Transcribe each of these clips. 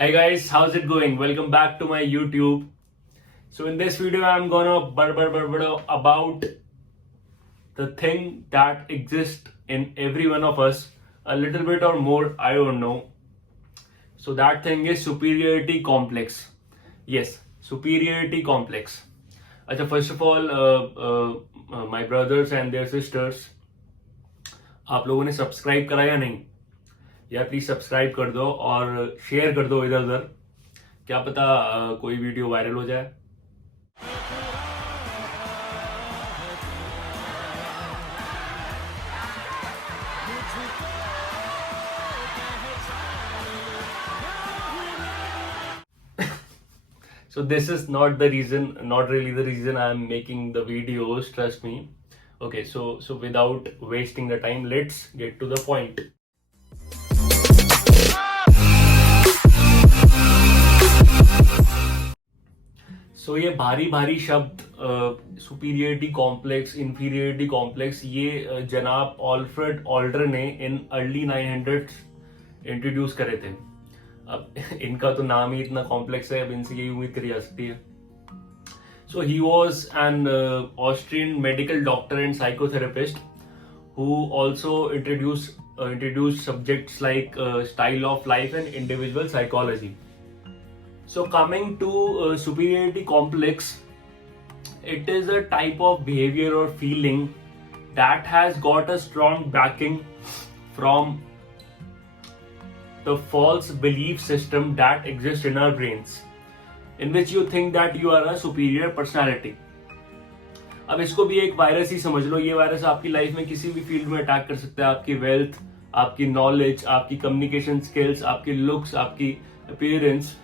Hi guys, how's it going? Welcome back to my YouTube. So in this video, I'm gonna about the thing that exists in every one of us, a little bit or more, I don't know. So that thing is superiority complex. Yes, superiority complex. अच्छा, first of all, my brothers and their sisters, आप लोगों ने सब्सक्राइब करा या नहीं? यार please subscribe कर दो और शेयर कर दो इधर उधर, क्या पता कोई वीडियो वायरल हो जाए. So this is not really the reason I am making the videos, trust me. Okay, so without wasting the time, let's get to the point. So ये भारी भारी शब्द सुपीरियरिटी कॉम्प्लेक्स, इंफीरियरिटी कॉम्प्लेक्स, ये जनाब Alfred older ने in early 900 इंट्रोड्यूस करे थे. अब इनका तो नाम ही इतना कॉम्प्लेक्स है, अब इनसे यही उम्मीद करी जा सकती है. So he was an Austrian medical doctor and psychotherapist who also introduced subjects like style of life and individual psychology. So coming to superiority complex, it is a type of behavior or feeling that has got a strong backing from the false belief system that exists in our brains, in which you think that you are a superior personality. अब इसको भी एक वायरस ही समझ लो. ये वायरस आपकी लाइफ में किसी भी फील्ड में अटैक कर सकता है. आपकी वेल्थ, आपकी नॉलेज, आपकी कम्युनिकेशन स्किल्स, आपकी लुक्स, आपकी अपीयरेंस.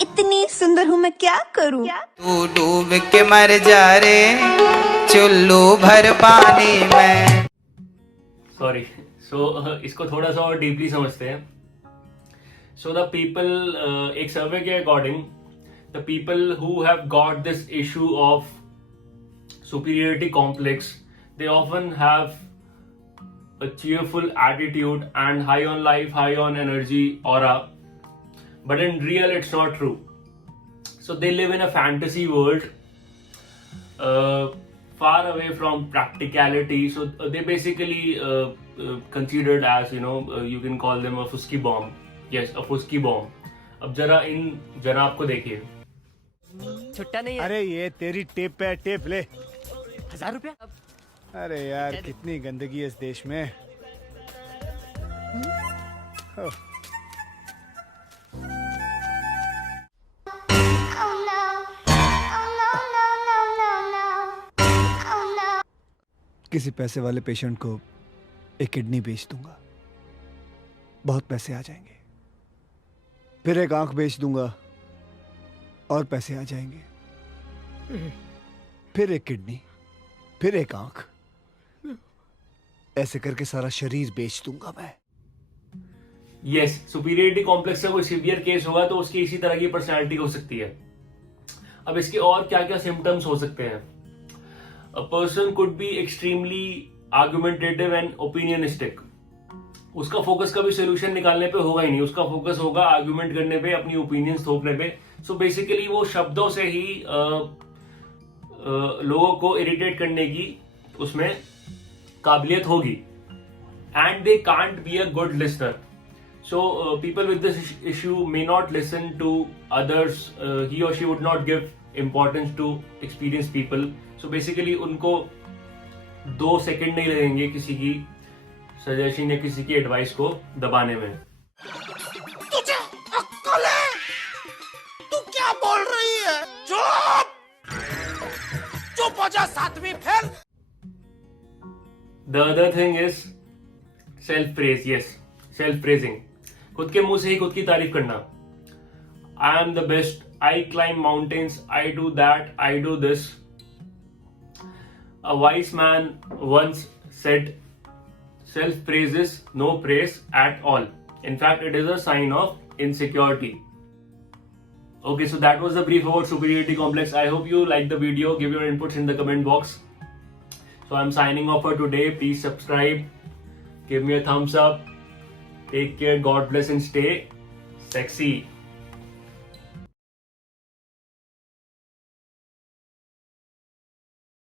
इतनी सुंदर हूँ मैं क्या करूँ? तू डूब के मर जा रे चुल्लू भर पानी में. सॉरी. सो इसको थोड़ा सा और डीपली समझते हैं. सो द पीपल, एक सर्वे के according, the people who have got this issue of superiority complex, they often have a cheerful attitude and high on life, high on energy aura, but in real it's not true. So they live in a fantasy world, far away from practicality. So they basically considered as, you can call them a fusky bomb. Yes, a fusky bomb. अब जरा इन जनाब को देखिए. छुट्टा नहीं है. अरे ये तेरी टेप पे, टेप ले. 1000 रुपया. अरे यार कितनी गंदगी है इस देश में. किसी पैसे वाले पेशेंट को एक किडनी बेच दूंगा, बहुत पैसे आ जाएंगे. फिर एक आंख बेच दूंगा और पैसे आ जाएंगे. फिर एक किडनी, फिर एक आंख, ऐसे करके सारा शरीर बेच दूंगा मैं. यस, सुपीरियरिटी कॉम्प्लेक्स का कोई सीवियर केस होगा तो उसकी इसी तरह की पर्सनालिटी हो सकती है. अब इसके और क्या क्या सिम्टम्स हो सकते हैं. A person could be extremely argumentative and opinionistic. उसका फोकस कभी सोल्यूशन निकालने पे होगा ही नहीं. उसका फोकस होगा आर्गुमेंट करने पे, अपनी ओपिनियंस थोपने पे. सो बेसिकली वो शब्दों से ही लोगों को इरिटेट करने की उसमें काबिलियत होगी. And they can't be a good listener. So people with this issue may not listen to others. He और she would not give importance to experience people. So basically उनको 2 सेकेंड नहीं लगेंगे किसी की सजेशन या किसी की एडवाइस को दबाने में. तुझे अक्ल है? तू क्या बोल रही है? चुप चुप हो जा, 7वीं fail. The other thing is self praise. Yes, self praising. खुद के मुंह से ही खुद की तारीफ करना. I am the best. I climb mountains. I do that. I do this. A wise man once said, self praise is no praise at all. In fact, it is a sign of insecurity. Okay, so that was the brief about superiority complex. I hope you liked the video. Give your inputs in the comment box. So I'm signing off for today. Please subscribe. Give me a thumbs up. Take care. God bless and stay sexy.